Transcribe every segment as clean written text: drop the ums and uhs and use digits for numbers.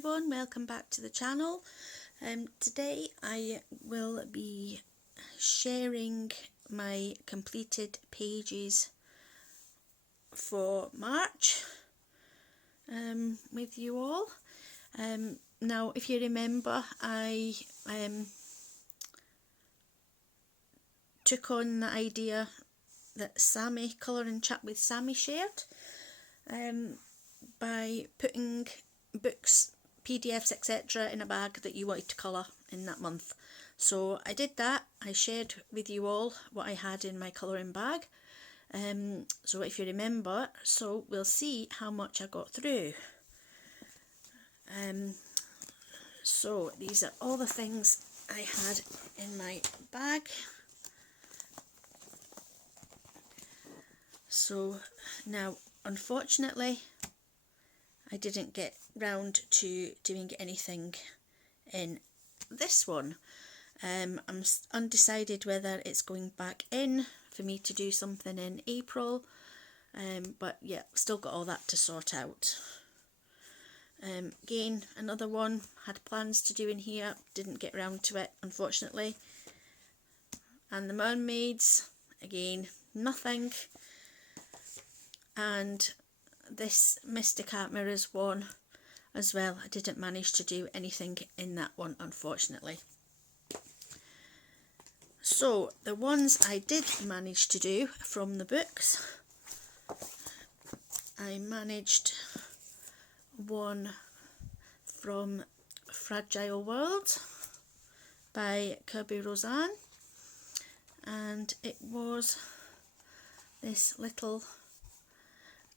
everyone, welcome back to the channel. Today I will be sharing my completed pages for March with you all. Now if you remember, I took on the idea that Sammy, Colouring Chat with Sammy, shared by putting books, PDFs, etc. in a bag that you wanted to colour in that month. So I did that. I shared with you all what I had in my colouring bag. So if you remember, so we'll see how much I got through. So these are all the things I had in my bag. So now, unfortunately, I didn't get round to doing anything in this one. I'm undecided whether it's going back in for me to do something in April, but yeah, still got all that to sort out. Again, another one, had plans to do in here, didn't get round to it, unfortunately. And the Mermaids, again, nothing. And this Mystic Art Mirrors one as well, I didn't manage to do anything in that one, unfortunately. So the ones I did manage to do from the books, I managed one from Fragile World by Kirby Roseanne, and it was this little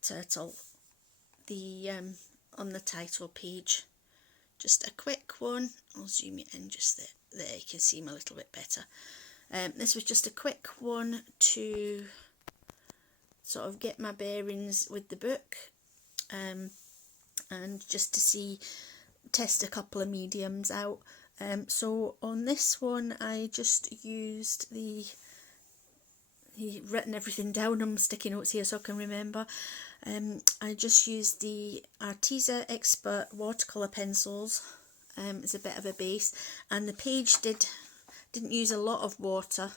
turtle, the on the title page. Just a quick one. I'll zoom it in just there you can see him a little bit better. This was just a quick one to sort of get my bearings with the book, and just to test a couple of mediums out. So on this one I just used he's written everything down on sticky notes here so I can remember. I just used the Anise Expert watercolour pencils as a bit of a base, and the page didn't use a lot of water,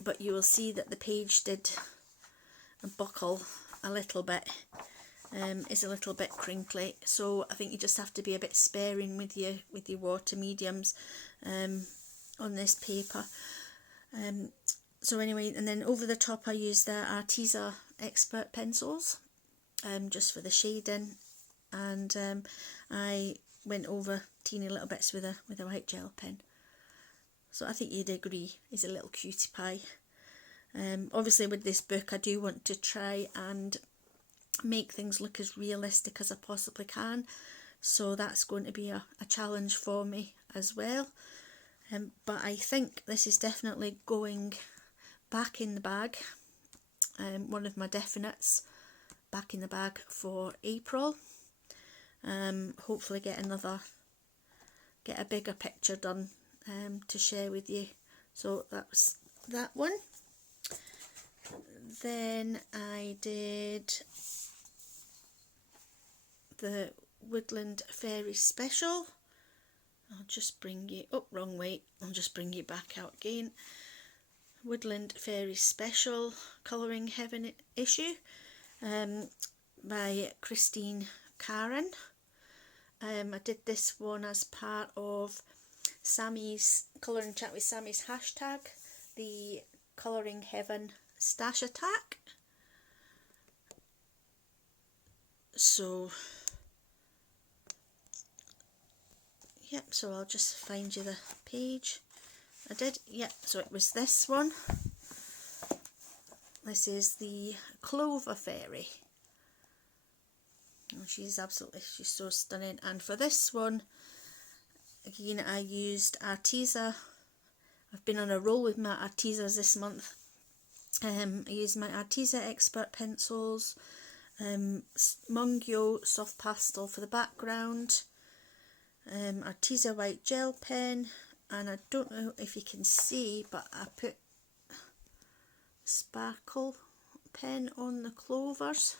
but you will see that the page did buckle a little bit, is a little bit crinkly, so I think you just have to be a bit sparing with your water mediums on this paper. So anyway, and then over the top I used the Anise Expert pencils just for the shading, and I went over teeny little bits with a white gel pen. So I think you'd agree he's a little cutie pie. Obviously with this book I do want to try and make things look as realistic as I possibly can, so that's going to be a challenge for me as well. But I think this is definitely going back in the bag, one of my definites back in the bag for April. Hopefully get a bigger picture done to share with you. So that was that one. Then I did the Woodland Fairy Special. I'll just bring you, oh wrong way, I'll just bring you back out again. Woodland Fairy Special Colouring Heaven issue by Christine Karen. I did this one as part of Sammy's Colouring Chat with Sammy's hashtag, the Colouring Heaven Stash Attack. So yep, so I'll just find you the page. I did, yep, so it was this one. This is the Clover Fairy. Oh, she's so stunning. And for this one, again, I used Arteza. I've been on a roll with my Artezas this month. I used my Arteza Expert pencils, Mungyo Soft Pastel for the background, Arteza White Gel Pen, and I don't know if you can see, but I put sparkle pen on the clovers.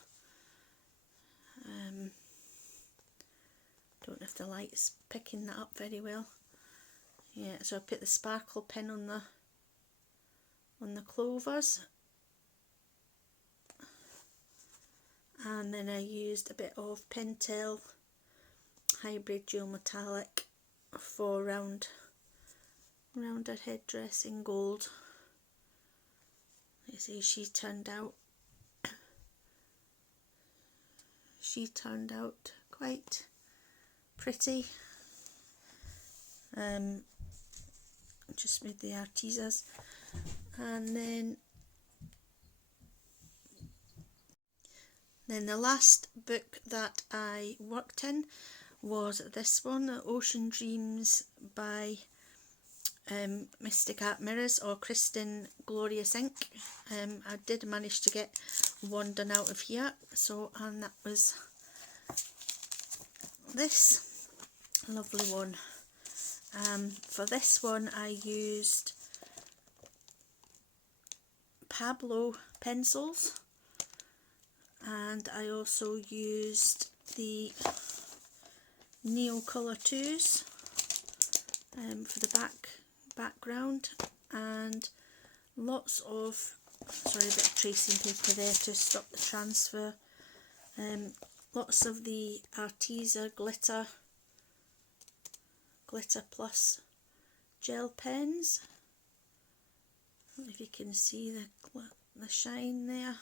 Don't know if the light's picking that up very well. Yeah, so I put the sparkle pin on the clovers, and then I used a bit of Pentel hybrid dual metallic for round her headdress in gold. You see, she turned out quite pretty. Just made the artisas, and then the last book that I worked in was this one, Ocean Dreams by Mystic Art Mirrors, or Kristen Glorious Ink. I did manage to get one done out of here, and that was this lovely one. For this one I used Pablo pencils, and I also used the Neo Colour 2s for the background, and lots of, sorry, a bit of tracing paper there to stop the transfer. Lots of the Arteza Glitter Plus gel pens. I don't know if you can see the shine there.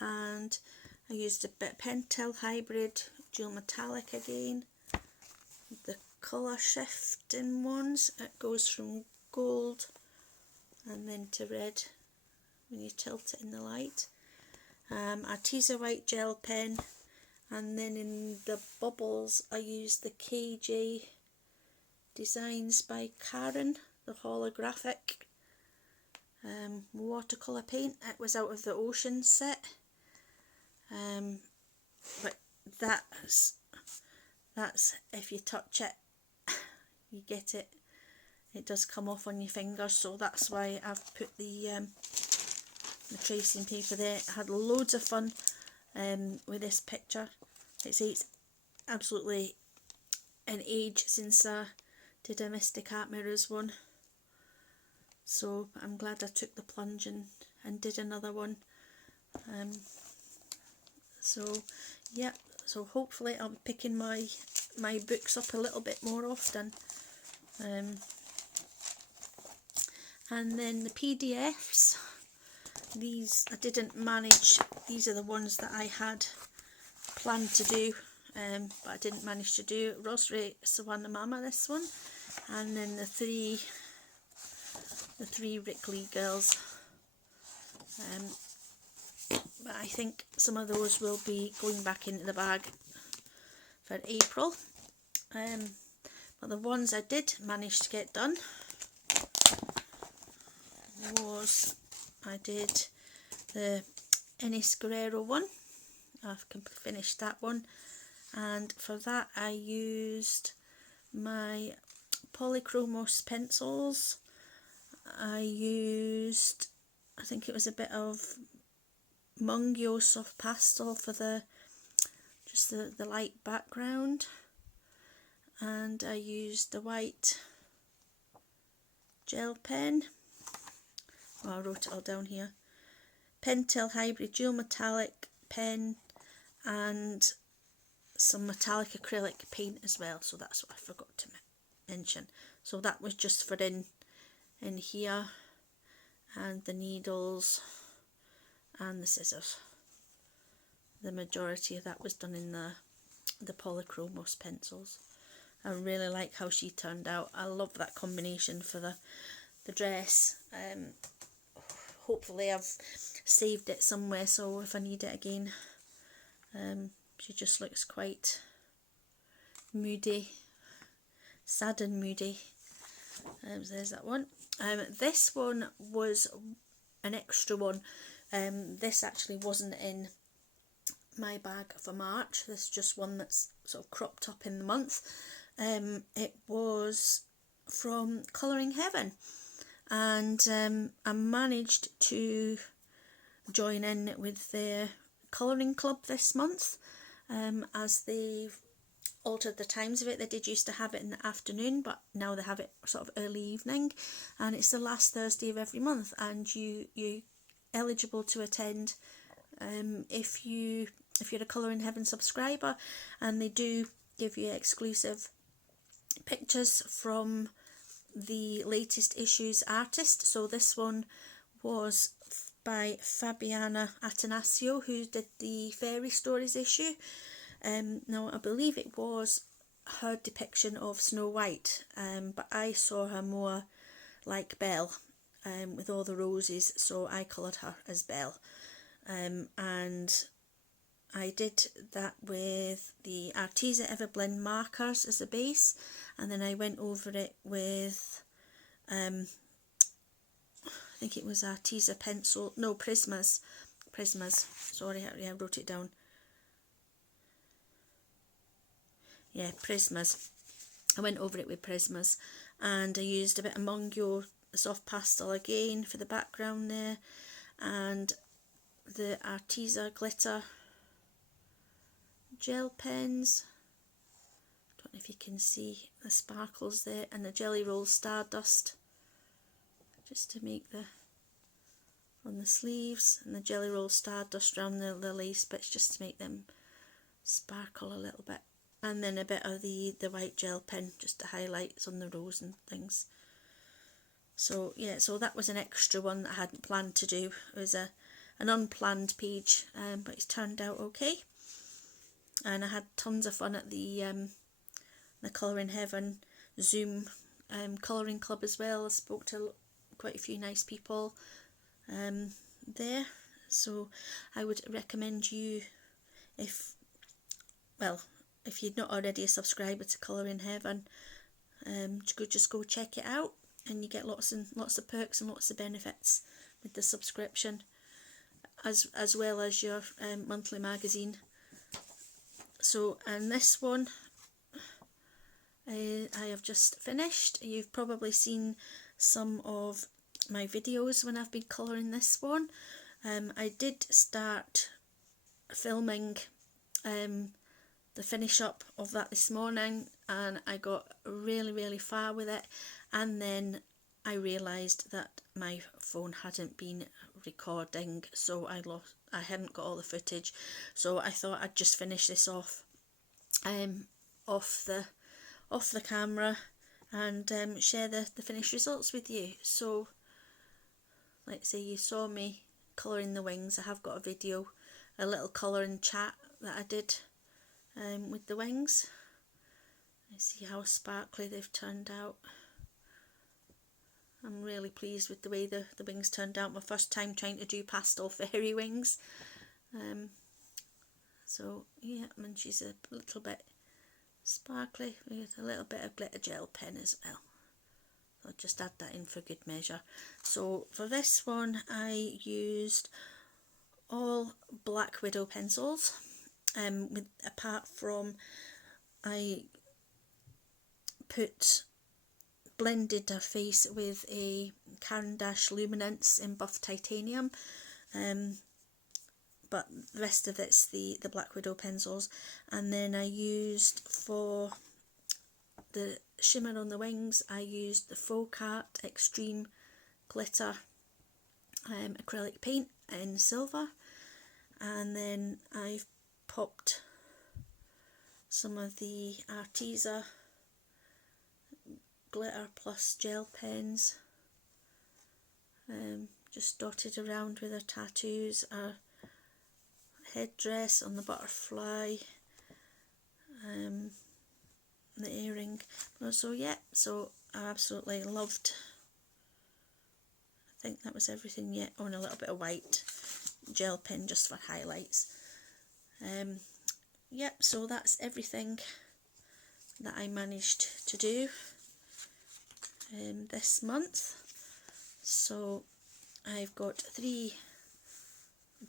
And I used a bit of Pentel hybrid dual metallic again. The colour shifting ones, it goes from gold and then to red when you tilt it in the light. Arteza white gel pen, and then in the bubbles I used the KJ Designs by Karen, the holographic watercolour paint. It was out of the Ocean set, but that's if you touch it you get it, it does come off on your fingers, so that's why I've put the tracing paper there. I had loads of fun with this picture. It's absolutely an age since I did a Mystic Art Mirrors one, so I'm glad I took the plunge and did another one. So yeah, so hopefully I'll be picking my books up a little bit more often. And then the PDFs, these I didn't manage, these are the ones that I had planned to do, but I didn't manage to do. Rosary Sawana Mama, this one, and then the three Rickley girls. But I think some of those will be going back into the bag for April. But the ones I did manage to get done was, I did the Anise Guerrero one. I've finished that one, and for that I used my Polychromos pencils. I used, I think it was a bit of Mungyo soft pastel for just the light background, and I used the white gel pen. I wrote it all down here. Pentel hybrid dual metallic pen, and some metallic acrylic paint as well, so that's what I forgot to mention. So that was just for in here, and the needles and the scissors. The majority of that was done in the Polychromos pencils. I really like how she turned out. I love that combination for the dress. Hopefully I've saved it somewhere, so if I need it again. She just looks quite moody, sad and moody. So there's that one. This one was an extra one. This actually wasn't in my bag for March. This is just one that's sort of cropped up in the month. It was from Colouring Heaven, and I managed to join in with their colouring club this month, as they've altered the times of it. They did used to have it in the afternoon, but now they have it sort of early evening, and it's the last Thursday of every month, and you're eligible to attend if you're a Colouring Heaven subscriber, and they do give you exclusive pictures from the latest issue's artist. So this one was by Fabiana Atanasio, who did the Fairy Stories issue. Now I believe it was her depiction of Snow White, but I saw her more like Belle, with all the roses, so I coloured her as Belle. And I did that with the Arteza Everblend markers as a base, and then I went over it with I think it was Arteza pencil, no, Prismas, sorry, I wrote it down. Yeah, Prismas. I went over it with Prismas, and I used a bit of Mungyo soft pastel again for the background there, and the Arteza glitter gel pens. Don't know if you can see the sparkles there, and the Jelly Roll Stardust, just to make the on the sleeves, and the Jelly Roll Stardust around the lace bits just to make them sparkle a little bit, and then a bit of the white gel pen just to highlight on the rose and things. So yeah, so that was an extra one that I hadn't planned to do. It was an unplanned page, but it's turned out okay, and I had tons of fun at the Colouring Heaven Zoom colouring club as well. I spoke to quite a few nice people there, so I would recommend you, if you're not already a subscriber to Colouring Heaven, just go check it out, and you get lots of perks and lots of benefits with the subscription, as well as your monthly magazine. So, and this one I have just finished. You've probably seen some of my videos when I've been colouring this one. I did start filming the finish up of that this morning, and I got really far with it, and then I realised that my phone hadn't been recording, so I hadn't got all the footage, so I thought I'd just finish this off off the camera and share the finished results with you. So let's say you saw me colouring the wings. I have got a video, a little colouring chat that I did with the wings. I see how sparkly they've turned out. I'm really pleased with the way the wings turned out. My first time trying to do pastel fairy wings. So yeah, and she's a little bit sparkly with a little bit of glitter gel pen as well. I'll just add that in for good measure. So for this one I used all Black Widow pencils, apart from I blended her face with a Caran d'Ache Luminance in Buff Titanium, but the rest of it's the Black Widow pencils. And then I used, for the shimmer on the wings, I used the Folk Art Extreme Glitter acrylic paint in silver, and then I've popped some of the Arteza glitter plus gel pens, just dotted around with her tattoos, her headdress on the butterfly, the earring. So yeah, so I absolutely loved, I think that was everything. Yeah, oh, and a little bit of white gel pen just for highlights. Yep, so that's everything that I managed to do this month. So I've got 3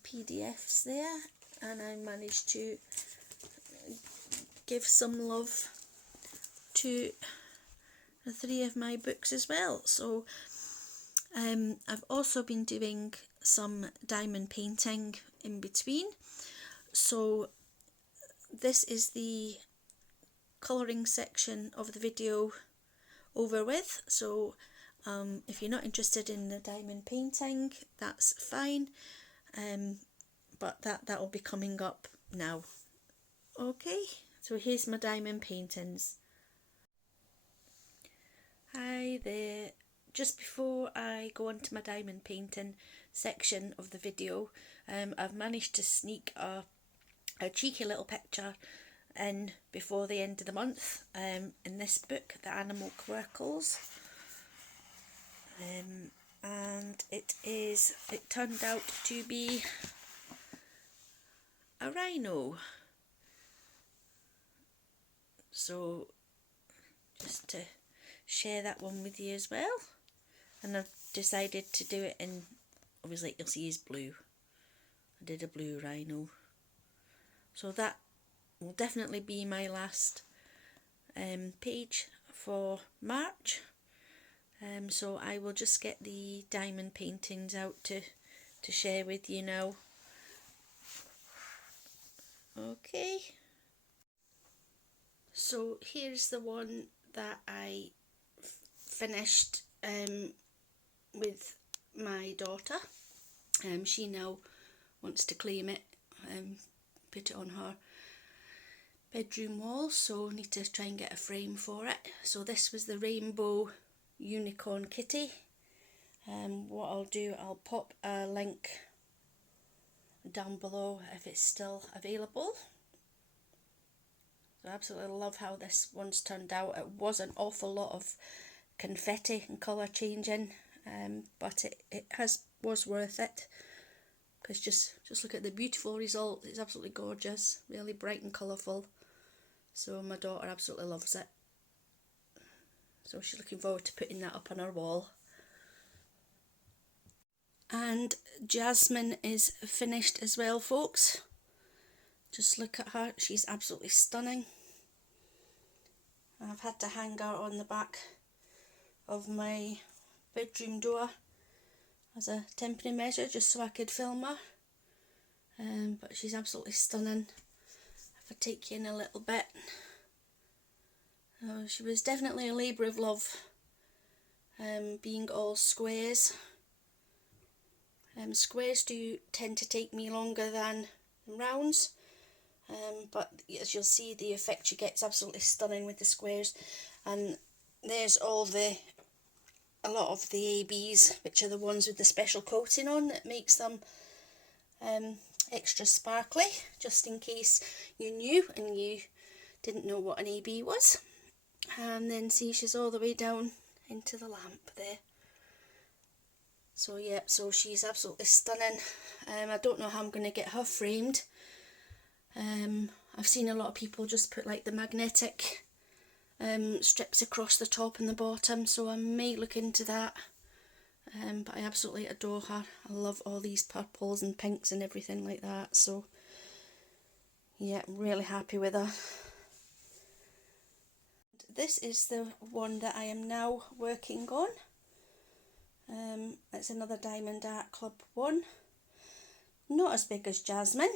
PDFs there, and I managed to give some love to the 3 of my books as well. So I've also been doing some diamond painting in between. So this is the colouring section of the video over with, so if you're not interested in the diamond painting, that's fine, but that will be coming up now. Okay, so here's my diamond paintings. Hi there. Just before I go on to my diamond painting section of the video, I've managed to sneak a cheeky little picture in before the end of the month, in this book, The Animal Quirkles, and it turned out to be a rhino. So just to share that one with you as well, and I've decided to do it in, obviously you'll see is blue. I did a blue rhino, so that will definitely be my last page for March. So I will just get the diamond paintings out to share with you now. Okay, so here's the one that I finished with my daughter. She now wants to claim it, put it on her bedroom wall, so I need to try and get a frame for it. So this was the rainbow unicorn kitty. What I'll do, I'll pop a link down below if it's still available. So I absolutely love how this one's turned out. It was an awful lot of confetti and colour changing, but it was worth it, because just look at the beautiful result. It's absolutely gorgeous, really bright and colourful. So my daughter absolutely loves it. So she's looking forward to putting that up on her wall. And Jasmine is finished as well, folks. Just look at her, she's absolutely stunning. I've had to hang her on the back of my bedroom door as a temporary measure, just so I could film her. But she's absolutely stunning. If I take you in a little bit, she was definitely a labour of love, being all squares. Squares do tend to take me longer than rounds, but as you'll see, the effect she gets absolutely stunning with the squares. And there's a lot of the ABs, which are the ones with the special coating on that makes them extra sparkly, just in case you knew and you didn't know what an AB was. And then see, she's all the way down into the lamp there. So yeah, so she's absolutely stunning. I don't know how I'm going to get her framed. I've seen a lot of people just put like the magnetic strips across the top and the bottom, so I may look into that. But I absolutely adore her. I love all these purples and pinks and everything like that. So yeah, I'm really happy with her. This is the one that I am now working on. It's another Diamond Art Club one. Not as big as Jasmine,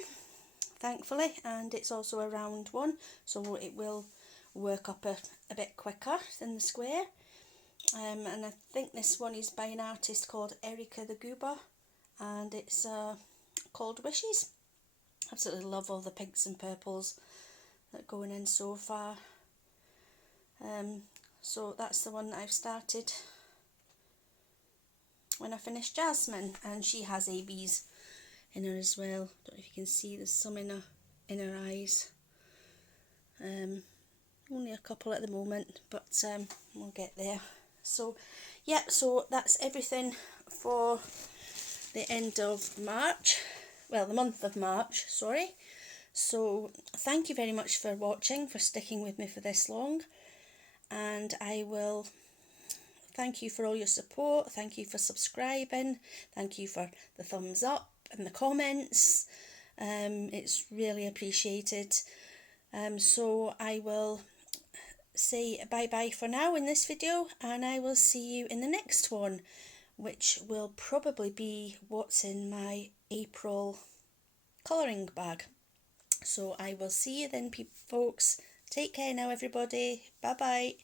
thankfully, and it's also a round one, so it will work up a bit quicker than the square. And I think this one is by an artist called Erica the Goober, and it's called Wishes. Absolutely love all the pinks and purples that are going in so far. So that's the one that I've started when I finished Jasmine, and she has ABs in her as well. Don't know if you can see, there's some in her eyes. Only a couple at the moment, but we'll get there. So yeah, so that's everything for the end of March, well, the month of March, sorry. So thank you very much for watching, for sticking with me for this long, and I will thank you for all your support. Thank you for subscribing, thank you for the thumbs up and the comments. It's really appreciated. So I will say bye bye for now in this video, and I will see you in the next one, which will probably be what's in my April colouring bag. So I will see you then, folks. Take care now, everybody. Bye bye.